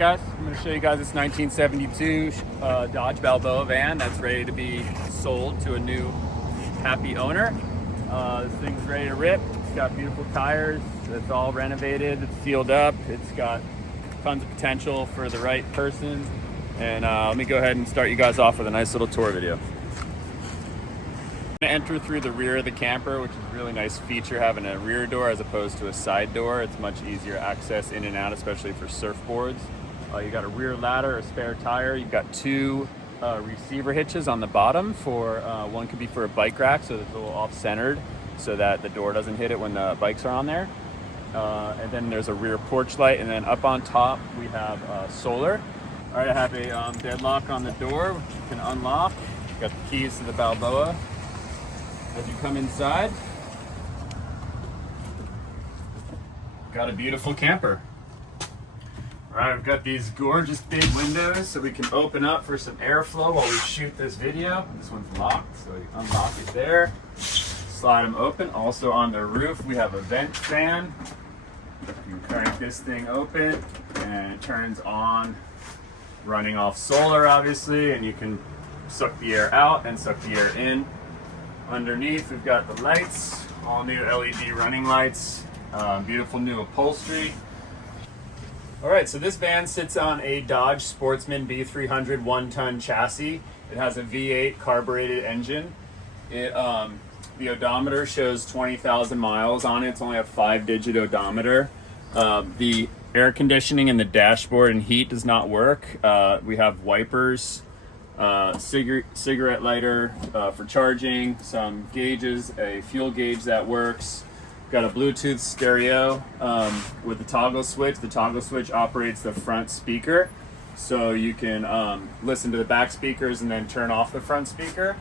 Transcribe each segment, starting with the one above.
Guys, I'm going to show you guys this 1972 Dodge Balboa van that's ready to be sold to a new happy owner. This thing's ready to rip. It's got beautiful tires. It's all renovated. It's sealed up. It's got tons of potential for the right person. And let me go ahead and start you guys off with a nice little tour video. I'm going to enter through the rear of the camper, which is a really nice feature, having a rear door as opposed to a side door. It's much easier access in and out, especially for surfboards. You got a rear ladder, a spare tire. You've got two receiver hitches on the bottom. For one could be for a bike rack, so it's a little off-centered so that the door doesn't hit it when the bikes are on there. And then there's a rear porch light, and then up on top we have solar. All right, I have a deadlock on the door, which you can unlock. Got the keys to the Balboa. As you come inside, got a beautiful camper. All right, I've got these gorgeous big windows so we can open up for some airflow while we shoot this video. This one's locked, so you unlock it there. Slide them open. Also on the roof, we have a vent fan. You can crank this thing open and it turns on, running off solar obviously, and you can suck the air out and suck the air in. Underneath, we've got the lights, all new LED running lights, beautiful new upholstery. All right, so this van sits on a Dodge Sportsman B300 one-ton chassis. It has a V8 carbureted engine. The odometer shows 20,000 miles on it. It's only a 5-digit odometer. The air conditioning in the dashboard and heat does not work. We have wipers, cigarette lighter for charging, some gauges, a fuel gauge that works. Got a Bluetooth stereo with the toggle switch. The toggle switch operates the front speaker, so you can listen to the back speakers and then turn off the front speaker.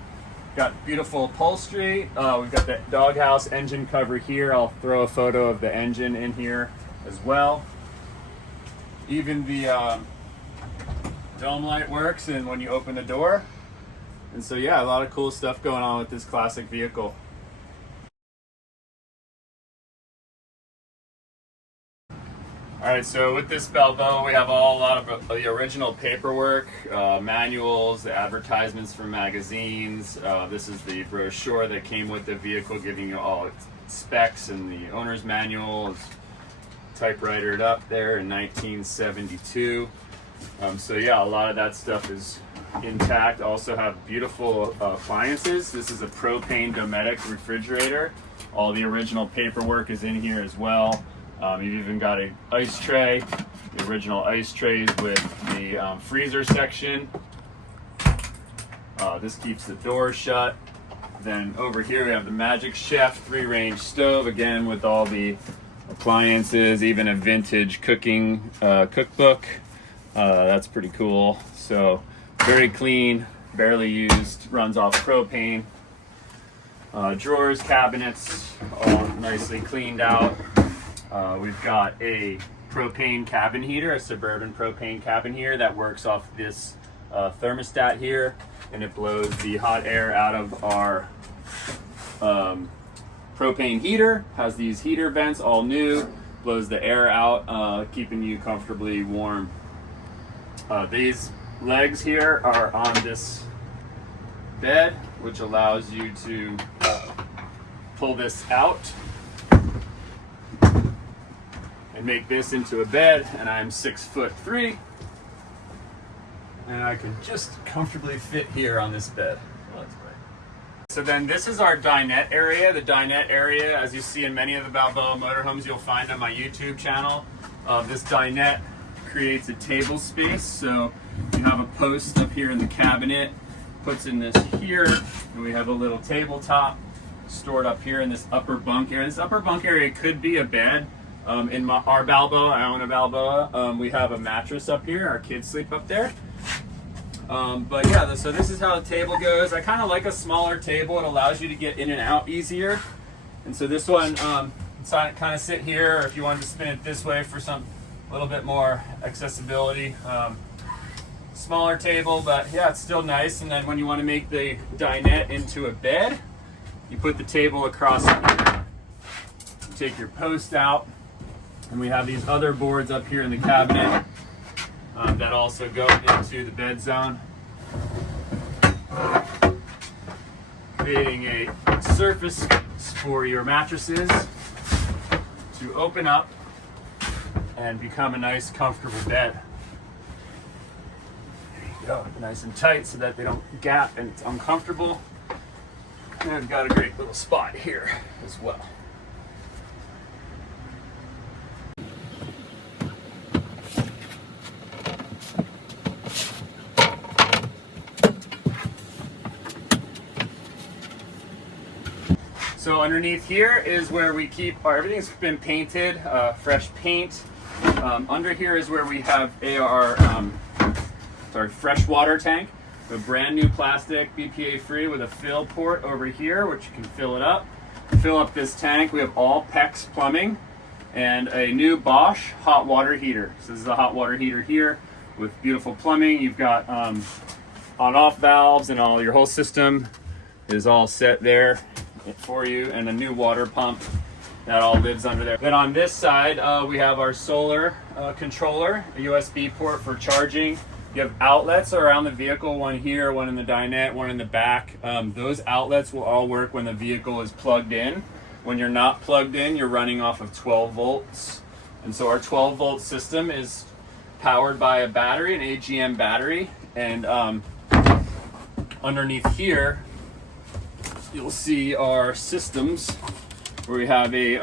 Got beautiful upholstery. We've got the doghouse engine cover here. I'll throw a photo of the engine in here as well. Even the dome light works and when you open the door. And so yeah, a lot of cool stuff going on with this classic vehicle. All right, so with this Balboa, we have a lot of the original paperwork, manuals, the advertisements from magazines. This is the brochure that came with the vehicle, giving you all its specs, and the owner's manual is typewritered up there in 1972. So yeah, a lot of that stuff is intact. Also have beautiful appliances. This is a propane Dometic refrigerator. All the original paperwork is in here as well. You've even got an ice tray, the original ice trays with the freezer section. This keeps the door shut. Then over here we have the Magic Chef 3-range stove, again with all the appliances, even a vintage cooking cookbook. That's pretty cool. So very clean, barely used, runs off propane. Drawers, cabinets, all nicely cleaned out. We've got a propane cabin heater, a Suburban propane cabin heater that works off this thermostat here, and it blows the hot air out of our propane heater. Has these heater vents, all new, blows the air out, keeping you comfortably warm. These legs here are on this bed, which allows you to pull this out and make this into a bed, and I'm 6'3", and I can just comfortably fit here on this bed. Well, that's great. So then this is our dinette area. The dinette area, as you see in many of the Balboa motorhomes you'll find on my YouTube channel, this dinette creates a table space. So you have a post up here in the cabinet, puts in this here, and we have a little tabletop stored up here in this upper bunk area. This upper bunk area could be a bed. In our Balboa, I own a Balboa, we have a mattress up here. Our kids sleep up there. But yeah, so this is how the table goes. I kind of like a smaller table. It allows you to get in and out easier. And so this one, kind of sit here, or if you wanted to spin it this way for some little bit more accessibility. Smaller table, but yeah, it's still nice. And then when you want to make the dinette into a bed, you put the table across here. You take your post out. And we have these other boards up here in the cabinet. that also go into the bed zone, creating a surface for your mattresses to open up and become a nice comfortable bed. There you go, nice and tight so that they don't gap and it's uncomfortable. And I've got a great little spot here as well. So underneath here is where we keep everything's been painted, fresh paint. Under here is where we have fresh water tank. A brand new plastic, BPA free, with a fill port over here, which you can fill it up. Fill up this tank. We have all PEX plumbing and a new Bosch hot water heater. So this is a hot water heater here with beautiful plumbing. You've got on-off valves and all your whole system is all set there for you, and a new water pump that all lives under there. Then on this side, we have our solar controller, a USB port for charging. You have outlets around the vehicle, one here, one in the dinette, one in the back. Those outlets will all work when the vehicle is plugged in. When you're not plugged in, you're running off of 12 volts. And so our 12 volt system is powered by a battery, an AGM battery. And underneath here, you'll see our systems where we have a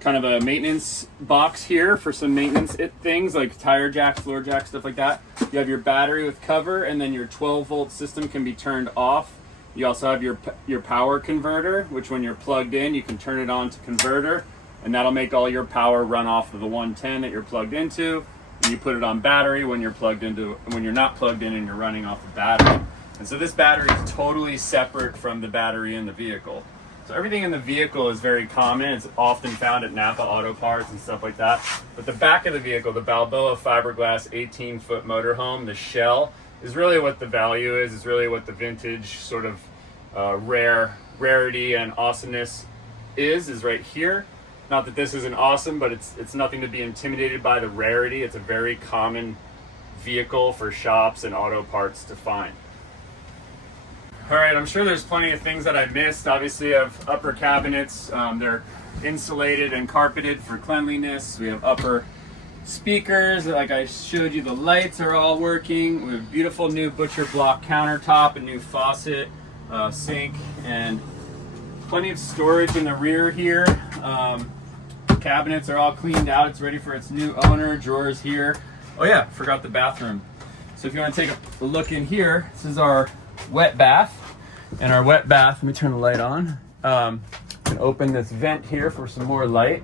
kind of a maintenance box here for some maintenance things like tire jack, floor jack, stuff like that. You have your battery with cover, and then your 12 volt system can be turned off. You also have your power converter, which when you're plugged in, you can turn it on to converter, and that'll make all your power run off of the 110 that you're plugged into. And you put it on battery when you're plugged into, when you're not plugged in and you're running off the battery. And so this battery is totally separate from the battery in the vehicle. So everything in the vehicle is very common. It's often found at Napa Auto Parts and stuff like that. But the back of the vehicle, the Balboa Fiberglass 18-foot motorhome, the shell, is really what the value is. It's really what the vintage sort of rarity and awesomeness is right here. Not that this isn't awesome, but it's nothing to be intimidated by the rarity. It's a very common vehicle for shops and auto parts to find. All right, I'm sure there's plenty of things that I missed. Obviously, I have upper cabinets. They're insulated and carpeted for cleanliness. We have upper speakers. Like I showed you, the lights are all working. We have beautiful new butcher block countertop, a new faucet, sink, and plenty of storage in the rear here. Cabinets are all cleaned out. It's ready for its new owner. Drawers here. Oh yeah, forgot the bathroom. So if you want to take a look in here, this is our wet bath. And our wet bath, let me turn the light on. You can open this vent here for some more light.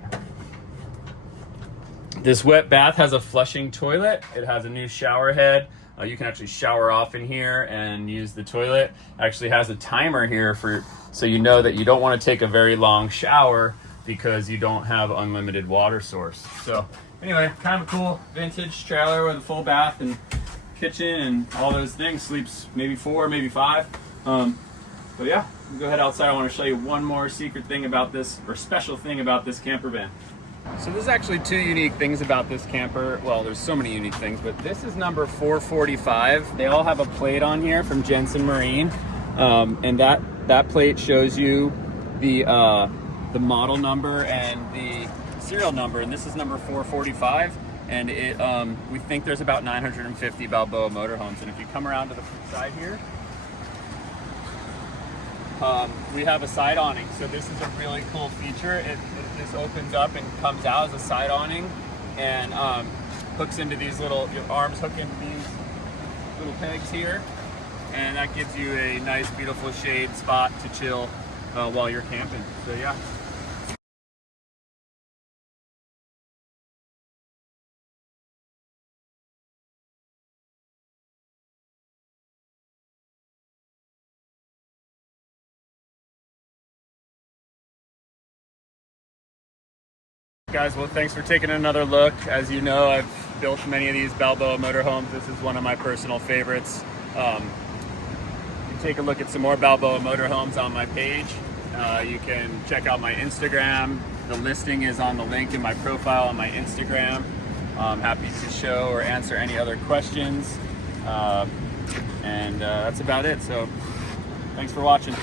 This wet bath has a flushing toilet. It has a new shower head. You can actually shower off in here and use the toilet. It actually has a timer here so you know that you don't want to take a very long shower because you don't have unlimited water source. So anyway, kind of a cool vintage trailer with a full bath and kitchen and all those things. Sleeps maybe 4, maybe 5. But yeah, we'll go ahead outside. I want to show you one more secret thing about this, or special thing about this camper van. So there's actually 2 unique things about this camper. Well, there's so many unique things, but this is number 445. They all have a plate on here from JENSEN Marine, and that plate shows you the model number and the serial number, and this is number 445. And we think there's about 950 Balboa Motorhomes. And if you come around to the side here, we have a side awning. So this is a really cool feature. This opens up and comes out as a side awning, and hooks into these little, your arms hook into these little pegs here, and that gives you a nice, beautiful shade spot to chill while you're camping. So yeah. Guys, well, thanks for taking another look. As you know, I've built many of these Balboa motorhomes. This is one of my personal favorites. You can take a look at some more Balboa motorhomes on my page. You can check out my Instagram. The listing is on the link in my profile on my Instagram. I'm happy to show or answer any other questions. And that's about it. So thanks for watching.